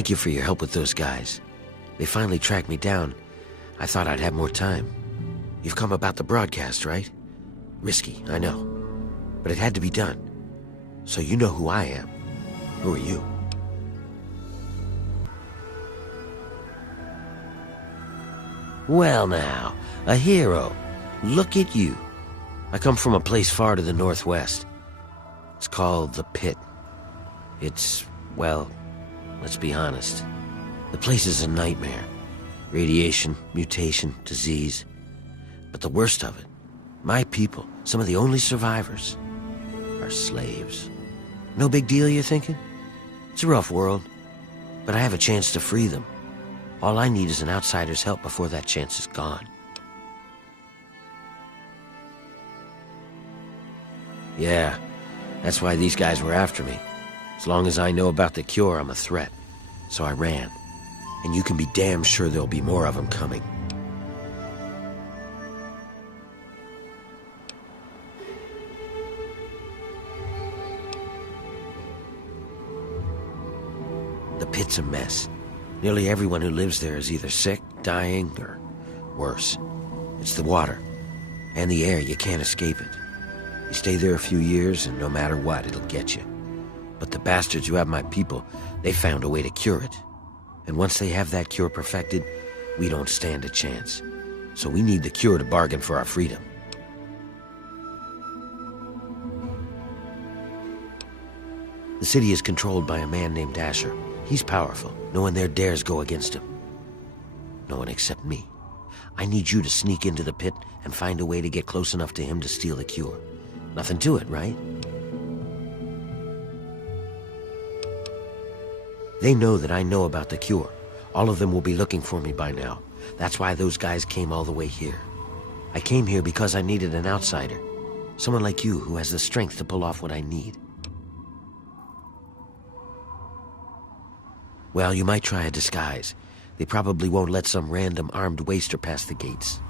Thank you for your help with those guys. They finally tracked me down. I thought I'd have more time. You've come about the broadcast, right? Risky, I know. But it had to be done. So you know who I am. Who are you? Well now, a hero. Look at you. I come from a place far to the northwest. It's called the PITT. It's, well, let's be honest. The place is a nightmare. Radiation, mutation, disease. But the worst of it, my people, some of the only survivors, are slaves. No big deal, you're thinking? It's a rough world, but I have a chance to free them. All I need is an outsider's help before that chance is gone. Yeah, that's why these guys were after me. As long as I know about the cure, I'm a threat. So I ran. And you can be damn sure there'll be more of them coming. The pit's a mess. Nearly everyone who lives there is either sick, dying, or worse. It's the water and the air. You can't escape it. You stay there a few years, and no matter what, it'll get you. But the bastards who have my people, they found a way to cure it. And once they have that cure perfected, we don't stand a chance. So we need the cure to bargain for our freedom. The city is controlled by a man named Asher. He's powerful. No one there dares go against him. No one except me. I need you to sneak into the pit and find a way to get close enough to him to steal the cure. Nothing to it, right? They know that I know about the cure. All of them will be looking for me by now. That's why those guys came all the way here. I came here because I needed an outsider. Someone like you who has the strength to pull off what I need. Well, you might try a disguise. They probably won't let some random armed waster pass the gates.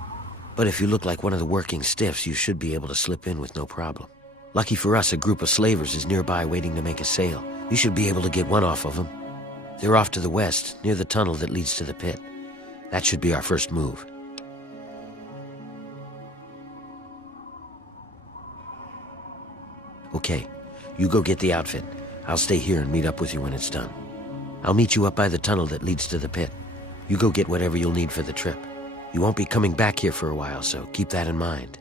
But if you look like one of the working stiffs, you should be able to slip in with no problem. Lucky for us, a group of slavers is nearby waiting to make a sale. You should be able to get one off of them. They're off to the west, near the tunnel that leads to the pit. That should be our first move. Okay, you go get the outfit. I'll stay here and meet up with you when it's done. I'll meet you up by the tunnel that leads to the pit. You go get whatever you'll need for the trip. You won't be coming back here for a while, so keep that in mind.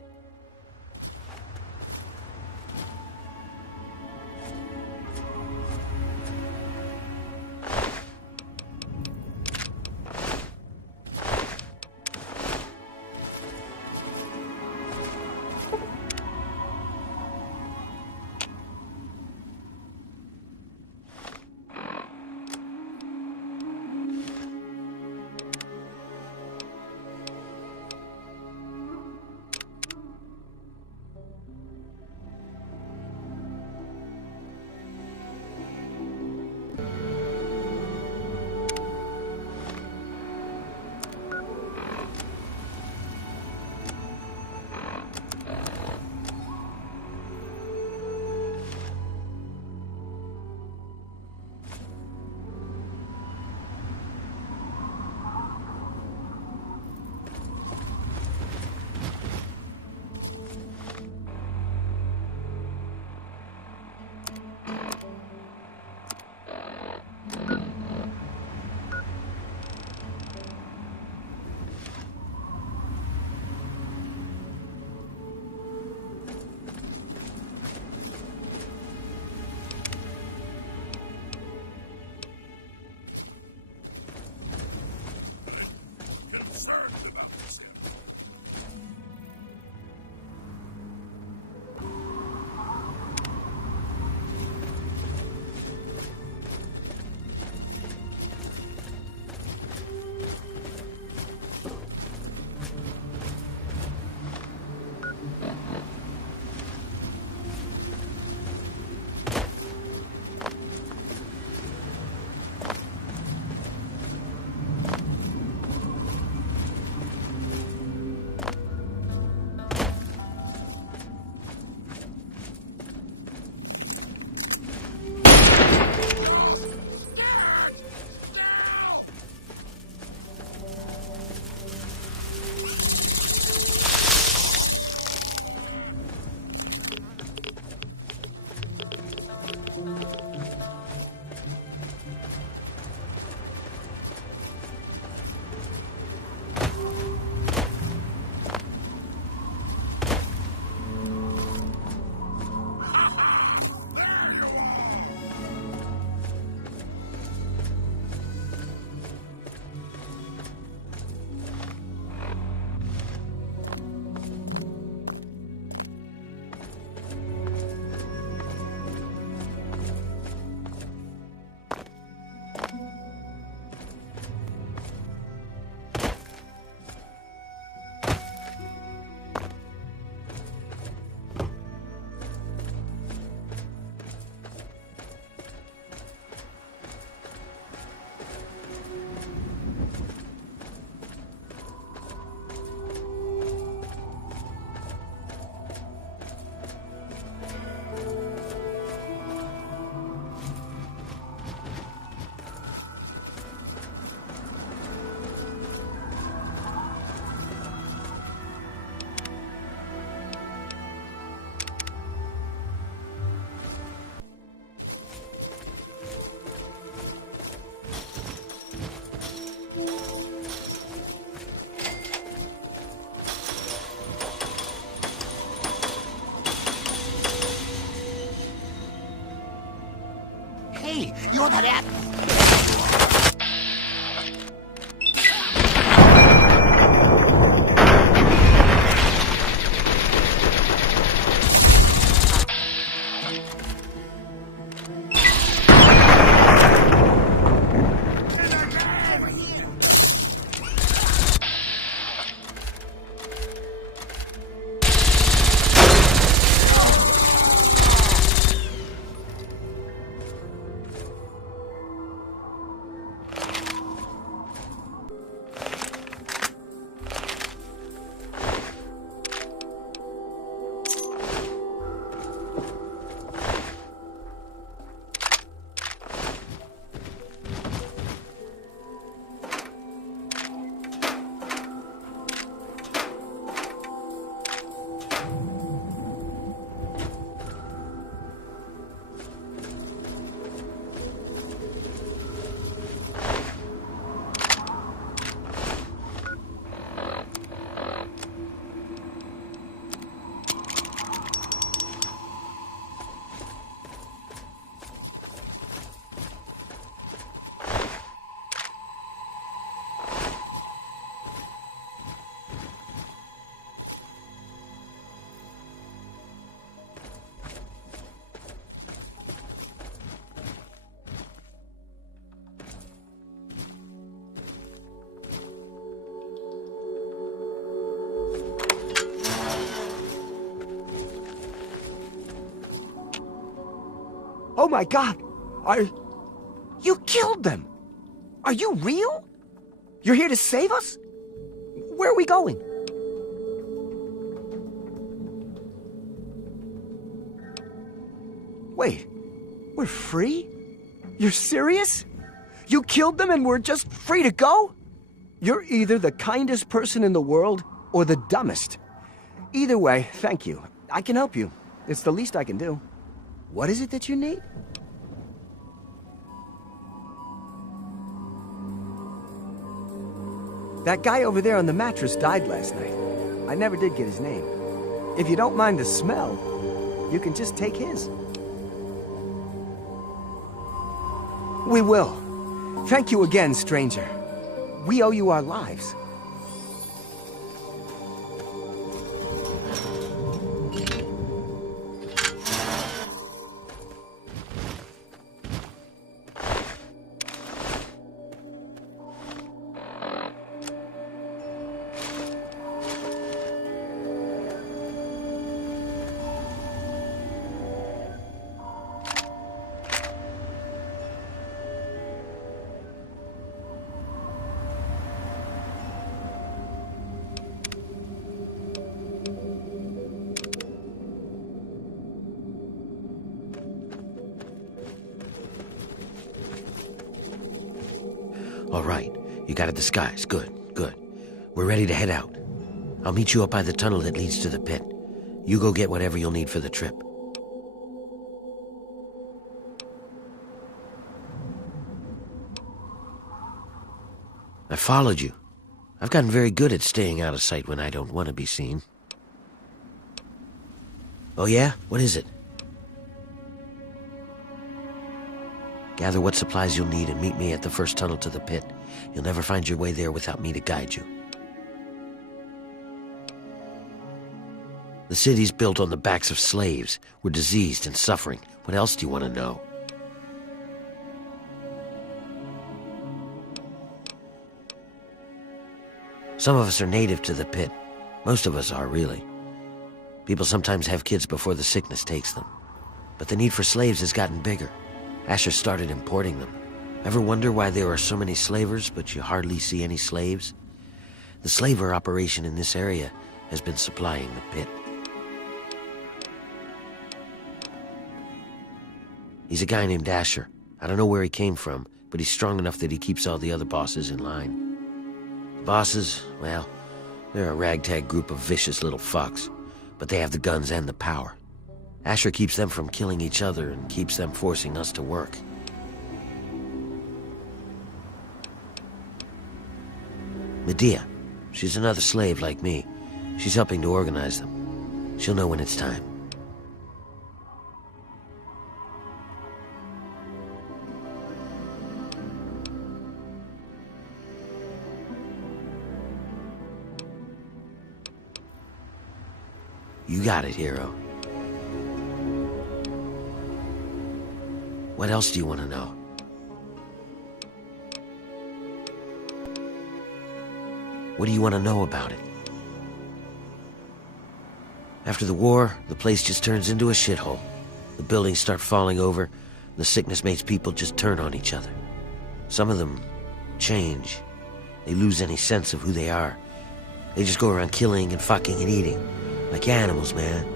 ayudaré. Oh my God! You killed them! Are you real? You're here to save us? Where are we going? Wait, we're free? You're serious? You killed them and we're just free to go? You're either the kindest person in the world or the dumbest. Either way, thank you. I can help you. It's the least I can do. What is it that you need? That guy over there on the mattress died last night. I never did get his name. If you don't mind the smell, you can just take his. We will. Thank you again, stranger. We owe you our lives. All right, you got a disguise. Good, good. We're ready to head out. I'll meet you up by the tunnel that leads to the pit. You go get whatever you'll need for the trip. I followed you. I've gotten very good at staying out of sight when I don't want to be seen. Oh yeah? What is it? Gather what supplies you'll need and meet me at the first tunnel to the pit. You'll never find your way there without me to guide you. The city's built on the backs of slaves. We're diseased and suffering. What else do you want to know? Some of us are native to the pit. Most of us are, really. People sometimes have kids before the sickness takes them. But the need for slaves has gotten bigger. Asher started importing them. Ever wonder why there are so many slavers, but you hardly see any slaves? The slaver operation in this area has been supplying the pit. He's a guy named Asher. I don't know where he came from, but he's strong enough that he keeps all the other bosses in line. The bosses, well, they're a ragtag group of vicious little fucks, but they have the guns and the power. Asher keeps them from killing each other and keeps them forcing us to work. Medea, she's another slave like me. She's helping to organize them. She'll know when it's time. You got it, hero. What else do you want to know? What do you want to know about it? After the war, the place just turns into a shithole. The buildings start falling over. The sickness makes people just turn on each other. Some of them change. They lose any sense of who they are. They just go around killing and fucking and eating. Like animals, man.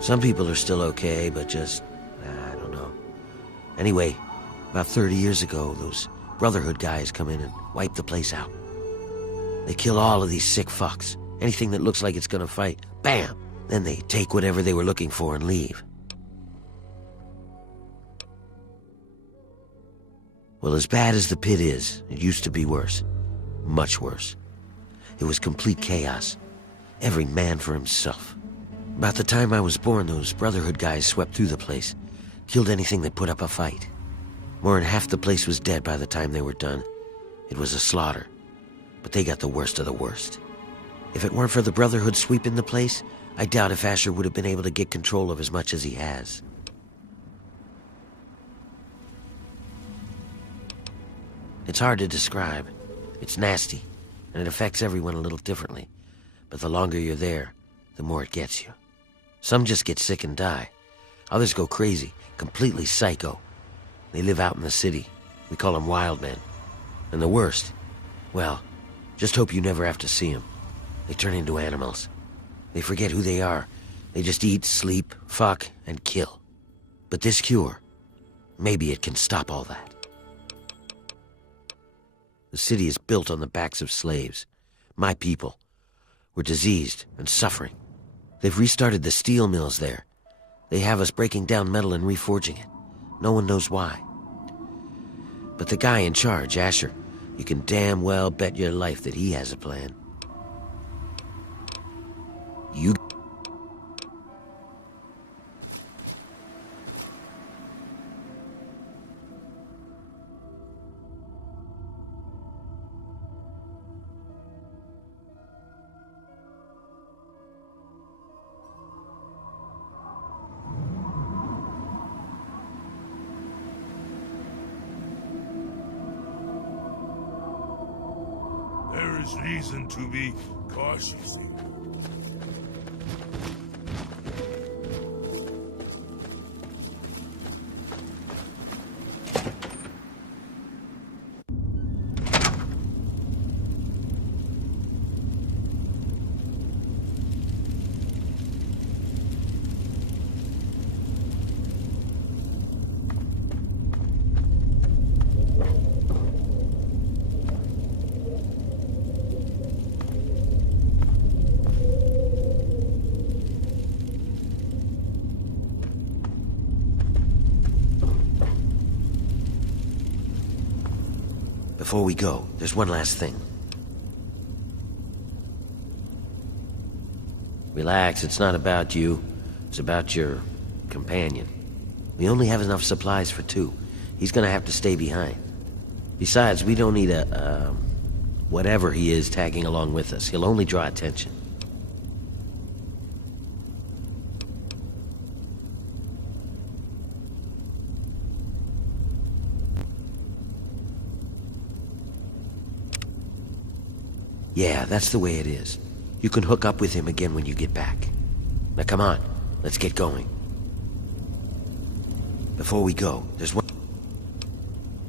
Some people are still okay, but just... I don't know. Anyway, about 30 years ago, those Brotherhood guys come in and wipe the place out. They kill all of these sick fucks. Anything that looks like it's gonna fight, bam! Then they take whatever they were looking for and leave. Well, as bad as the pit is, it used to be worse. Much worse. It was complete chaos. Every man for himself. About the time I was born, those Brotherhood guys swept through the place. Killed anything that put up a fight. More than half the place was dead by the time they were done. It was a slaughter. But they got the worst of the worst. If it weren't for the Brotherhood sweeping the place, I doubt if Asher would have been able to get control of as much as he has. It's hard to describe. It's nasty, and it affects everyone a little differently. But the longer you're there, the more it gets you. Some just get sick and die. Others go crazy, completely psycho. They live out in the city. We call them wild men. And the worst, well, just hope you never have to see them. They turn into animals. They forget who they are. They just eat, sleep, fuck, and kill. But this cure, maybe it can stop all that. The city is built on the backs of slaves. My people. We're diseased and suffering. They've restarted the steel mills there. They have us breaking down metal and reforging it. No one knows why. But the guy in charge, Asher, you can damn well bet your life that he has a plan. You... There is reason to be cautious. Before we go, there's one last thing. Relax, it's not about you. It's about your companion. We only have enough supplies for 2. He's gonna have to stay behind. Besides, we don't need whatever he is tagging along with us. He'll only draw attention. Yeah, that's the way it is. You can hook up with him again when you get back. Now come on, let's get going. Before we go, there's one...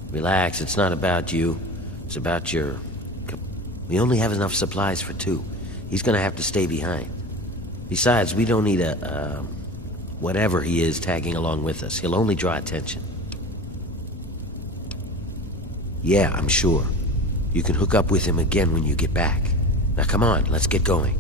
Relax, it's not about you. It's about your... We only have enough supplies for 2. He's gonna have to stay behind. Besides, we don't need whatever he is tagging along with us. He'll only draw attention. Yeah, I'm sure. You can hook up with him again when you get back. Now come on, let's get going.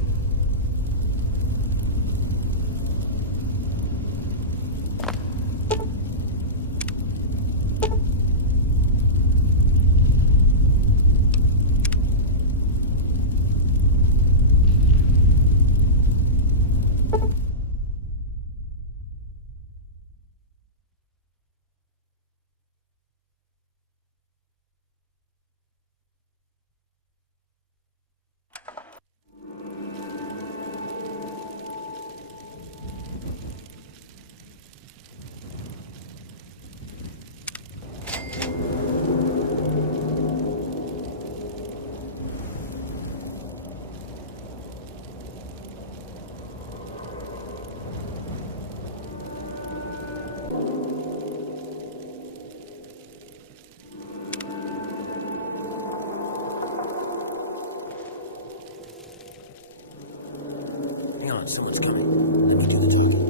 on, someone's coming. Let me do the talking.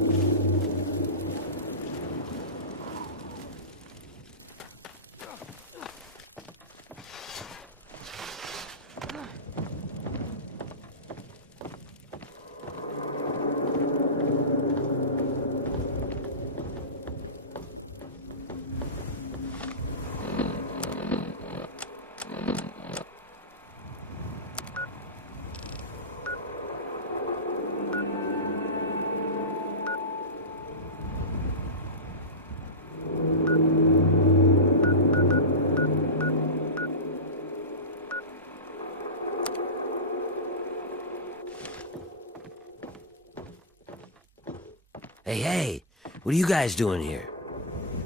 Hey, what are you guys doing here?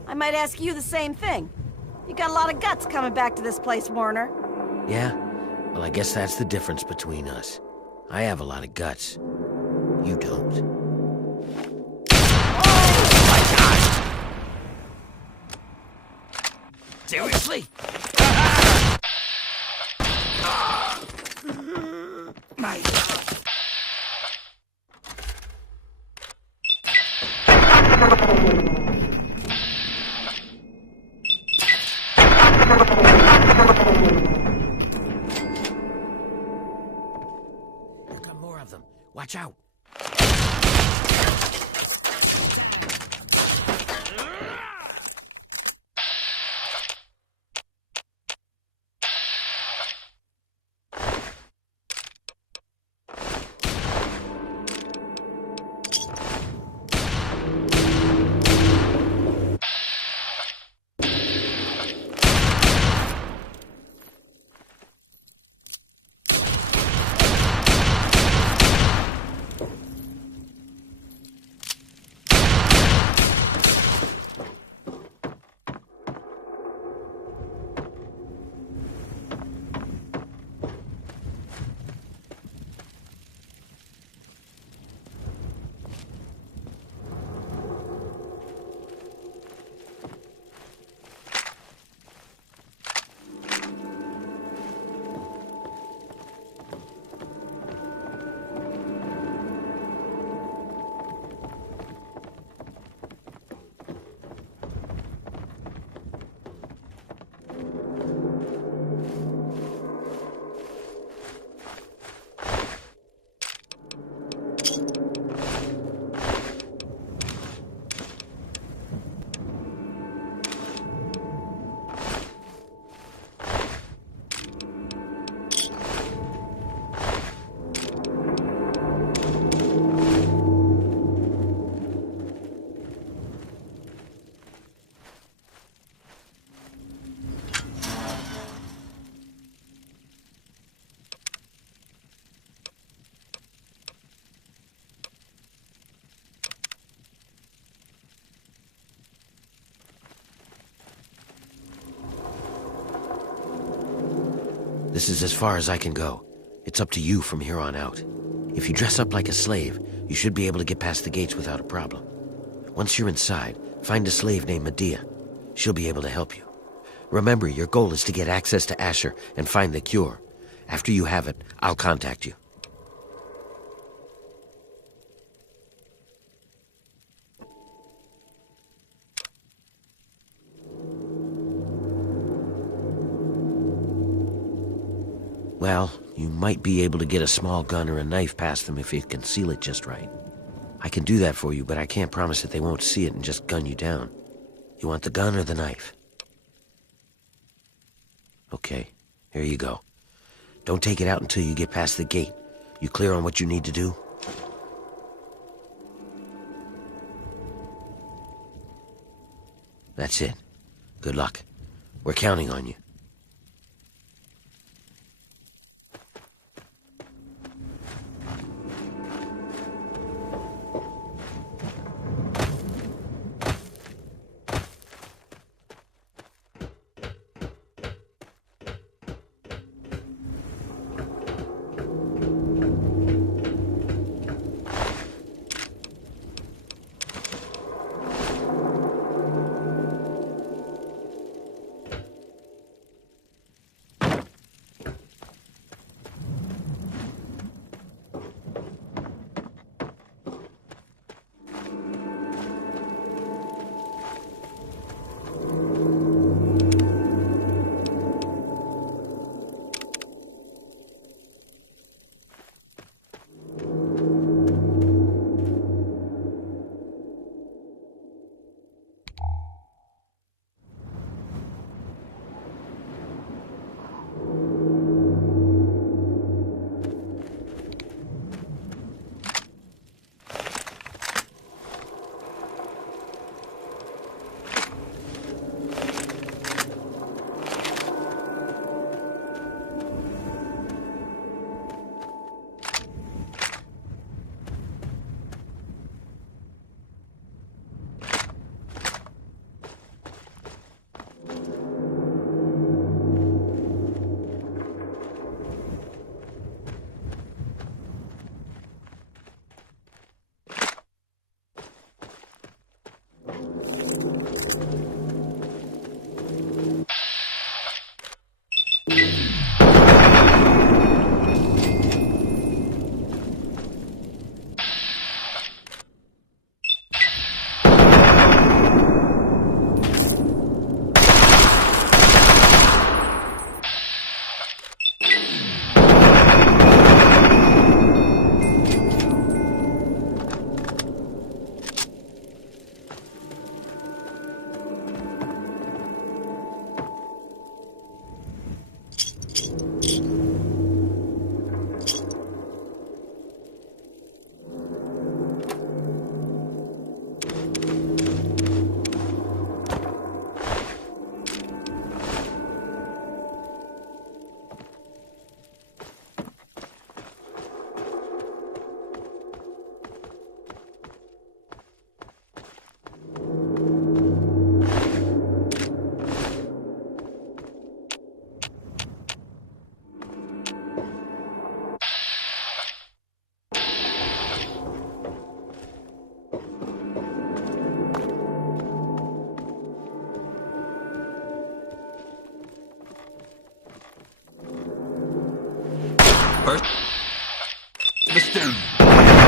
I might ask you the same thing. You got a lot of guts coming back to this place, Warner. Yeah? Well, I guess that's the difference between us. I have a lot of guts. You don't. Oh my God! Seriously? My God. Here come more of them. Watch out. This is as far as I can go. It's up to you from here on out. If you dress up like a slave, you should be able to get past the gates without a problem. Once you're inside, find a slave named Medea. She'll be able to help you. Remember, your goal is to get access to Asher and find the cure. After you have it, I'll contact you. Well, you might be able to get a small gun or a knife past them if you conceal it just right. I can do that for you, but I can't promise that they won't see it and just gun you down. You want the gun or the knife? Okay, here you go. Don't take it out until you get past the gate. You clear on what you need to do? That's it. Good luck. We're counting on you. First, the student.